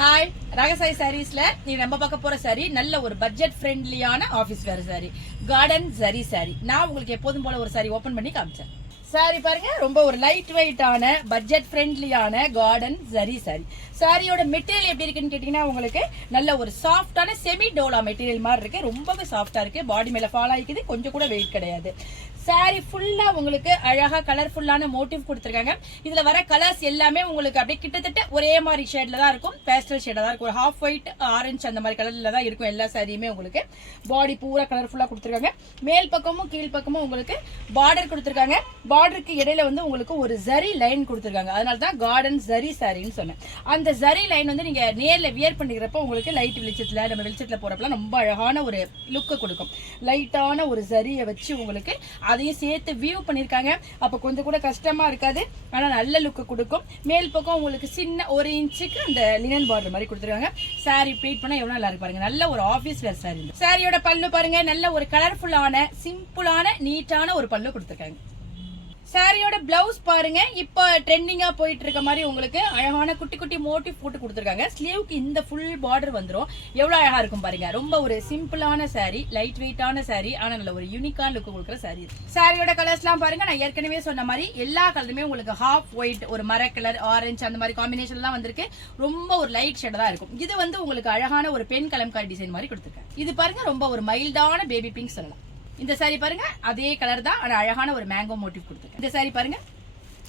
Hi ரகசாய் சாரீஸ்ல நீ நம்ம பார்க்க போற சாரி நல்ல ஒரு பட்ஜெட் ஃப்ரெண்ட்லியான ஆபீஸ் வேர் சாரி கார்டன் ஜரி சாரி. நான் உங்களுக்கு எப்போதும் போல ஒரு சாரி ஓபன் பண்ணி காமிச்சேன். சாரி பாருங்க, ரொம்ப ஒரு லைட் வெயிட்டான பட்ஜெட் ஃப்ரெண்ட்லியான கார்டன் ஜரி சாரி. சாரியோட மெட்டீரியல் எப்படி இருக்குன்னு கேட்டீங்கன்னா உங்களுக்கு நல்ல ஒரு சாஃப்டான செமி டோலா மெட்டீரியல் மாதிரி இருக்கு. ரொம்பவே சாஃப்டா இருக்கு. பாடி மேல ஃபால் ஆகிக்குது, கொஞ்சம் கூட வெயிட் கிடையாது. சாரி ஃபுல்லா உங்களுக்கு அழகா கலர்ஃபுல்லான மோட்டிவ் கொடுத்துருக்காங்க. இதுல வர கலர்ஸ் எல்லாமே உங்களுக்கு அப்படியே கிட்டத்தட்ட ஒரே மாதிரி ஷேட்ல தான் இருக்கும். பேஸ்டல் ஷேடா தான் இருக்கும். ஒரு ஹாஃப் ஒயிட் ஆரஞ்சு அந்த மாதிரி கலர்ல தான் இருக்கும் எல்லா சாரியுமே. உங்களுக்கு பாடி பூரா கலர்ஃபுல்லா கொடுத்துருக்காங்க. மேல் பக்கமும் கீழ் பக்கமும் உங்களுக்கு பார்டர் கொடுத்துருக்காங்க. பார்டருக்கு இடையில வந்து உங்களுக்கு ஒரு ஜரி லைன் கொடுத்துருக்காங்க. அதனால தான் கார்டன் ஜரி சாரின்னு சொன்னேன். அந்த ஜரி லைன் வந்து நீங்க நேர்ல வியர் பண்ணிக்கிறப்ப உங்களுக்கு லைட் வெளிச்சத்துல நம்ம வெளிச்சத்துல போறப்பலாம் ரொம்ப அழகான ஒரு லுக்கு கொடுக்கும். லைட்டான ஒரு ஜரியை வச்சு உங்களுக்கு அதையும் சேர்த்து வியூ பண்ணிருக்காங்க. அப்ப கொஞ்சம் கூட கஷ்டமா இருக்காது, ஆனா நல்ல லுக்கு கொடுக்கும். மேல் பக்கம் உங்களுக்கு சின்ன 1 இன்ச்சுக்கு அந்த லினன் பார்டர் மாதிரி கொடுத்துருக்காங்க. சாரி பெயிண்ட் பண்ணா எவ்வளவு நல்லா இருக்கு பாருங்க. நல்ல ஒரு ஆபீஸ் வேர் சாரி. சாரியோட பல்லு பாருங்க, நல்ல ஒரு கலர்ஃபுல்லான சிம்பிளான நீட்டான ஒரு பல்லு கொடுத்துருக்காங்க. சாரியோட பிளவுஸ் பாருங்க, இப்ப ட்ரெண்டிங்கா போயிட்டு இருக்க மாதிரி உங்களுக்கு அழகான குட்டி குட்டி மோட்டிவ் போட்டு கொடுத்துருக்காங்க. ஸ்லீவுக்கு இந்த ஃபுல் பார்டர் வந்துரும். எவ்வளவு அழகா இருக்கும் பாருங்க. ரொம்ப ஒரு சிம்பிளான சாரி, லைட் வெயிட்டான சாரி, ஆனா நல்ல ஒரு யூனிக்கான லுக் கொடுக்குற சாரி. சாரியோட கலர்ஸ் எல்லாம் பாருங்க, நான் ஏற்கனவே சொன்ன மாதிரி எல்லா கலருமே உங்களுக்கு ஹாஃப் ஒயிட், ஒரு மர கலர், ஆரஞ்சு அந்த மாதிரி காம்பினேஷன் எல்லாம் வந்திருக்கு. ரொம்ப ஒரு லைட் ஷேட் தான் இருக்கும். இது வந்து உங்களுக்கு அழகான ஒரு பெண் கலம்காரி டிசைன் மாதிரி கொடுத்துருக்காங்க. இது பாருங்க, ரொம்ப ஒரு மைல்டான பேபி பிங்க் சொல்லலாம். இந்த சாரி பாருங்க, அதே கலர் தான், ஆனா அழகான ஒரு மேங்கோ மோட்டிவ் கொடுத்துருக்கேன். இந்த சாரி பாருங்க,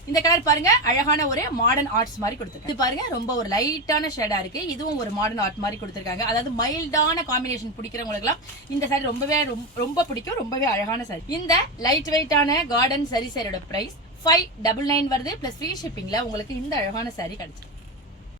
இந்த கலர் பாருங்க, அழகான ஒரு மாடர்ன் ஆர்ட்ஸ் மாதிரி கொடுத்துருக்கேன். இது பாருங்க, ரொம்ப ஒரு லைட்டான ஷேடா இருக்கு. இதுவும் ஒரு மாடர்ன் ஆர்ட் மாதிரி கொடுத்துருக்காங்க. அதாவது மைல்டான காம்பினேஷன் பிடிக்கிறவங்களுக்கு எல்லாம் இந்த சாரி ரொம்பவே ரொம்ப பிடிக்கும். ரொம்பவே அழகான சாரி. இந்த லைட் வெயிட்டான கார்டன் சரி சாரியோட பிரைஸ் 599 வருது. பிளஸ் ஃப்ரீ ஷிப்பிங்ல உங்களுக்கு இந்த அழகான சாரி கிடைச்சிருக்கு.